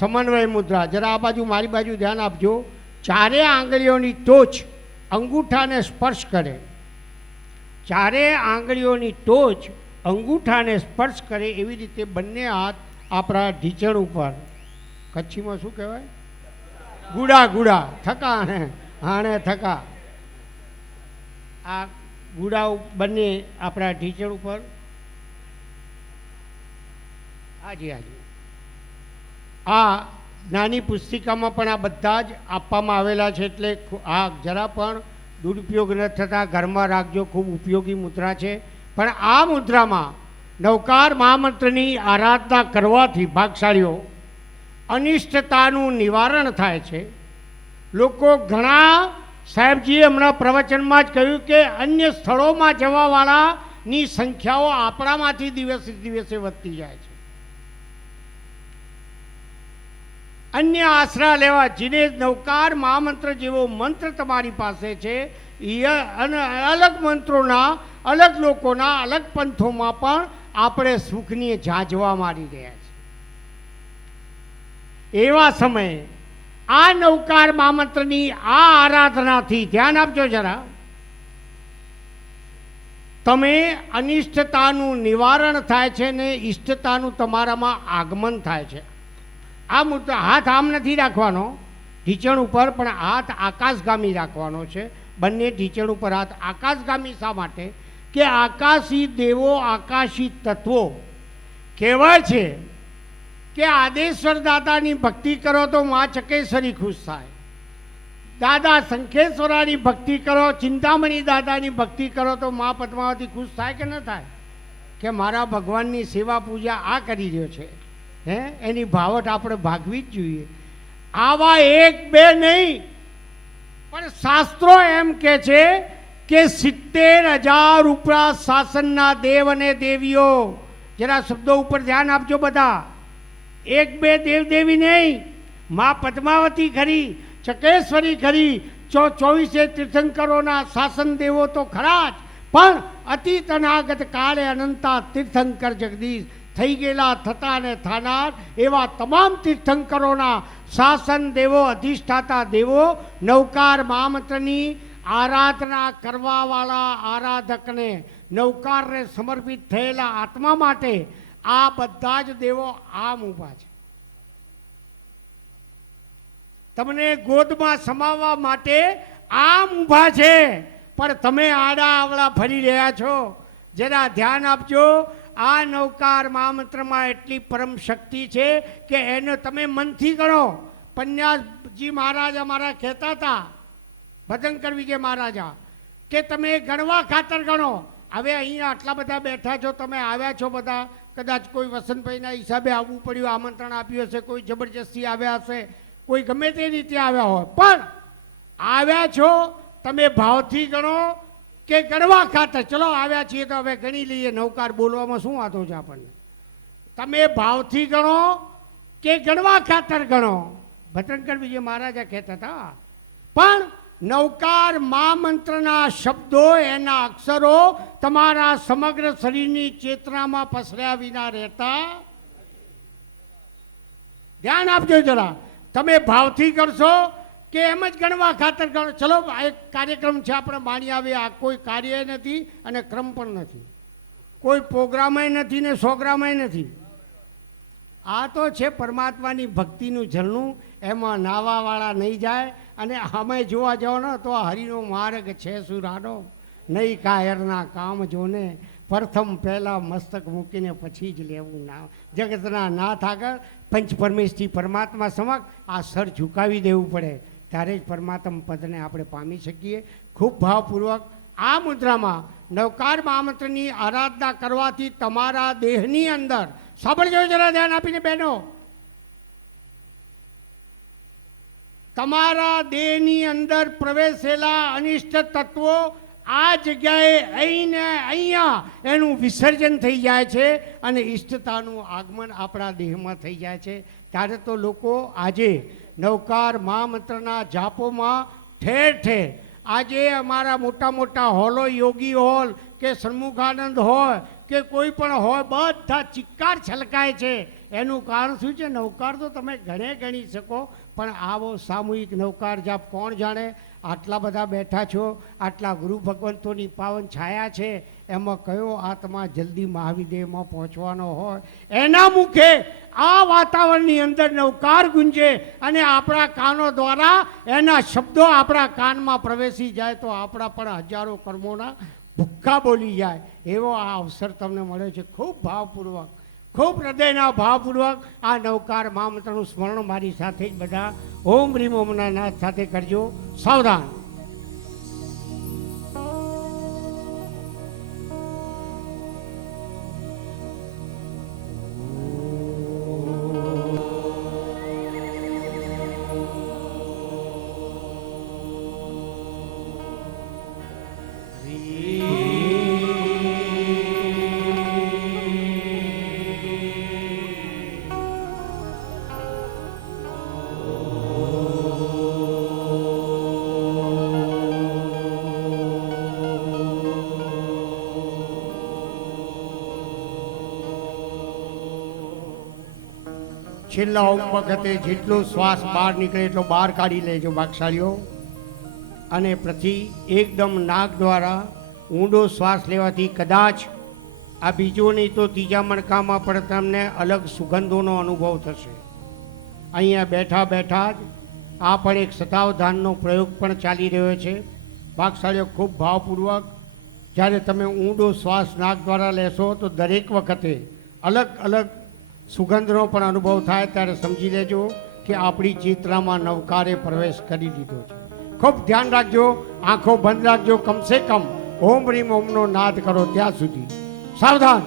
સમન્વય મુદ્રા. જરા આ બાજુ મારી બાજુ ધ્યાન આપજો. ચારે આંગળીઓની ટોચ અંગૂઠાને સ્પર્શ કરે. ચારે આંગળીઓની ટોચ અંગૂઠાને સ્પર્શ કરે એવી રીતે બંને હાથ આપણા ઢીંચણ ઉપર, કચ્છીમાં શું કહેવાય, ગુડા ગુડા થકા ને હાણે થકા, આ ગુડા બંને આપણા ઢીંચણ ઉપર. હાજી હાજી. આ નાની પુસ્તિકામાં પણ આ બધા જ આપવામાં આવેલા છે, એટલે આ જરા પણ દુરુપયોગ ન થતા ઘરમાં રાખજો. ખૂબ ઉપયોગી મુદ્રા છે. પણ આ મુદ્રામાં નવકાર મહામંત્રની આરાધના કરવાથી ભાગશાળીઓ અનિષ્ટતાનું નિવારણ થાય છે. લોકો ઘણા, સાહેબજીએ હમણાં પ્રવચનમાં જ કહ્યું કે અન્ય સ્થળોમાં જવાવાળાની સંખ્યાઓ આપણામાંથી દિવસે દિવસે વધતી જાય છે. અન્ય આશરા લેવા, જેને નવકાર મહામંત્ર જેવો મંત્ર તમારી પાસે છે, અલગ મંત્રોના, અલગ લોકોના, અલગ પંથોમાં પણ આપણે સુખની ઝાંઝવા મારી રહ્યા છીએ. એવા સમયે આ નવકાર મહામંત્રની આ આરાધનાથી, ધ્યાન આપજો જરા, તમે અનિષ્ટતાનું નિવારણ થાય છે ને ઇષ્ટતાનું તમારામાં આગમન થાય છે. આ મુદ્દા, હાથ આમ નથી રાખવાનો ઢીંચણ ઉપર, પણ હાથ આકાશગામી રાખવાનો છે. બંને ઢીંચણ ઉપર હાથ આકાશગામી. શા માટે? કે આકાશી દેવો, આકાશી તત્વો કહેવાય છે કે આદેશ્વર દાદાની ભક્તિ કરો તો મા ચકેશ્વરી ખુશ થાય. દાદા શંખેશ્વરાની ભક્તિ કરો, ચિંતામણી દાદાની ભક્તિ કરો તો મા પદ્માવતી ખુશ થાય કે ન થાય? કે મારા ભગવાનની સેવા પૂજા આ કરી રહ્યો છે, એની ભાવટ આપણે ભાગવી જ જોઈએ. આવા એક બે નહીં, પણ શાસ્ત્રો એમ કે છે કે 70,000 ઉપરાંત શાસનના દેવ અને દેવીઓ. જરા શબ્દો ઉપર ધ્યાન આપજો બધા. એક બે દેવ દેવી નહીં, મા પદ્માવતી ખરી, ચકેશ્વરી ખરી, 24 તીર્થંકરોના શાસન દેવો તો ખરા જ, પણ અતીત અનાગત કાળે અનંતા તીર્થંકર જગદીશ થઈ ગયેલા, થતા અને થનાર એવા તમામ તીર્થંકરોના શાસન દેવો, અધિષ્ઠાતા દેવો, નવકાર મહામંત્રની આરાધના કરવાવાળા આરાધકને, નવકારને સમર્પિત થયેલા આત્મા માટે આ બધા જ દેવો આમ ઊભા છે. તમને ગોદમાં સમાવવા માટે આમ ઊભા છે, પણ તમે આડા આવડા ફરી રહ્યા છો. જરા ધ્યાન આપજો. આ નવકાર મહામંત્રમાં એટલી પરમ શક્તિ છે કે એને તમે મનથી ગણો. પન્યાસજી મહારાજ અમારા કહેતા હતા, ભજનકર વિજય મહારાજા, કે તમે ગણવા ખાતર ગણો. હવે અહીંયા આટલા બધા બેઠા છો, તમે આવ્યા છો બધા, કદાચ કોઈ વસંતભાઈના હિસાબે આવવું પડ્યું, આમંત્રણ આપ્યું હશે, કોઈ જબરજસ્તી આવ્યા હશે, કોઈ ગમે તે રીતે આવ્યા હોય, પણ આવ્યા છો તમે ભાવથી ગણો કે ગણવા ખાતર? ચલો આવ્યા છીએ તો હવે ગણી લઈએ, નવકાર બોલવામાં શું વાંધો છે આપણને? તમે ભાવથી ગણો કે ગણવા ખાતર ગણો? ભદ્રંકર વિજય મહારાજા કહેતા હતા. પણ નવકાર મહામંત્રના શબ્દો, એના અક્ષરો તમારા સમગ્ર શરીરની ચેતનામાં પસર્યા વિના રહેતા. ધ્યાન આપજો જરા. તમે ભાવથી કરશો કે એમ જ ગણવા ખાતર ગણો? ચલો એક કાર્યક્રમ છે, આપણે માણી આવે. આ કોઈ કાર્ય નથી અને ક્રમ પણ નથી, કોઈ પ્રોગ્રામય નથી ને સોગ્રામય નથી. આ તો છે પરમાત્માની ભક્તિનું ઝરણું. એમાં નાવાવાળા નહીં જાય. અને અમે જોવા જાઓ ને તો હરિનો માર્ગ છે સુરાનો, નહીં કાયરના કામ જોને, પ્રથમ પહેલાં મસ્તક મૂકીને પછી જ લેવું નામ. જગતના નાથ આગળ પંચ પરમેશથી પરમાત્મા સમક્ષ આ સર ઝુકાવી દેવું પડે, ત્યારે જ પરમાત્મા પદને આપણે પામી શકીએ. ખૂબ ભાવપૂર્વક આ મુદ્રામાં નવકાર મહામંત્રની આરાધના કરવાથી તમારા દેહની અંદર, સાંભળજો જરા ધ્યાન આપીને બહેનો, તમારા દેહની અંદર પ્રવેશેલા અનિષ્ટ તત્વો આ જગ્યાએ અહીંયા એનું વિસર્જન થઈ જાય છે અને ઇષ્ટતાનું આગમન આપણા દેહમાં થઈ જાય છે. ત્યારે તો લોકો આજે નવકાર મહામંત્રના જાપોમાં ઠેર ઠેર, આજે અમારા મોટા મોટા હોલો, યોગી હોલ કે સન્મુખાનંદ હોય કે કોઈ પણ હોય, બધા ચિક્કાર છલકાય છે. એનું કારણ શું છે? નવકાર તો તમે ઘણે ગણી શકો, પણ આવો સામૂહિક નવકાર જાપ કોણ જાણે? આટલા બધા બેઠા છો, આટલા ગુરુ ભગવંતોની પાવન છાયા છે, એમાં કયો આત્મા જલ્દી મહાવિદેવમાં પહોંચવાનો હોય? એના મુખે આ વાતાવરણની અંદર નવકાર ગુંજે અને આપણા કાનો દ્વારા એના શબ્દો આપણા કાનમાં પ્રવેશી જાય તો આપણા પણ હજારો કર્મોના ભૂક્કા બોલી જાય એવો આ અવસર તમને મળે છે. ખૂબ ભાવપૂર્વક, ખૂબ હૃદયના ભાવપૂર્વક આ નવકાર મહામંત્રનું સ્મરણ મારી સાથે જ બધા ઓમ રીમ ઓમના નાદ સાથે કરજો. સાવધાન. છેલ્લા ઓમ વખતે જેટલો શ્વાસ બહાર નીકળે એટલો બહાર કાઢી લેજો ભાગશાળીઓ. અને પછી એકદમ નાક દ્વારા ઊંડો શ્વાસ લેવાથી કદાચ આ બીજો નહીં તો ત્રીજા મણકામાં પણ તમને અલગ સુગંધોનો અનુભવ થશે. અહીંયા બેઠા બેઠા જ આ પણ એક શતાવધાનનો પ્રયોગ પણ ચાલી રહ્યો છે. ભાગશાળીઓ ખૂબ ભાવપૂર્વક જ્યારે તમે ઊંડો શ્વાસ નાક દ્વારા લેશો તો દરેક વખતે અલગ અલગ સુગંધનો પણ અનુભવ થાય ત્યારે સમજી લેજો કે આપણી ચેતનામાં નવકારે પ્રવેશ કરી લીધો છે. ખૂબ ધ્યાન રાખજો, આંખો બંધ રાખજો, કમસે કમ ઓમ રીમ ઓમનો નાદ કરો ત્યાં સુધી. સાવધાન.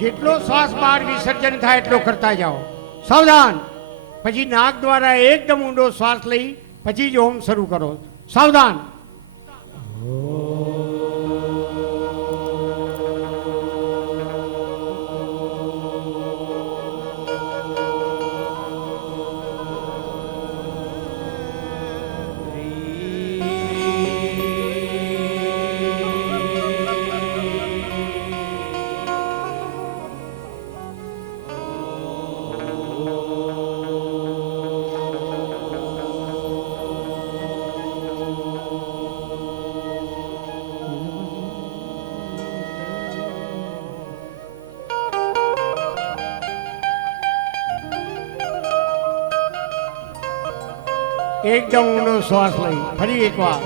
જેટલો શ્વાસ બહાર વિસર્જન થાય એટલો કરતા જાઓ. સાવધાન. પછી નાક દ્વારા એકદમ ઊંડો શ્વાસ લઈ પછી જ ઓમ શરૂ કરો. સાવધાન. એકદમ ઊંડો શ્વાસ લઈ ફરી એકવાર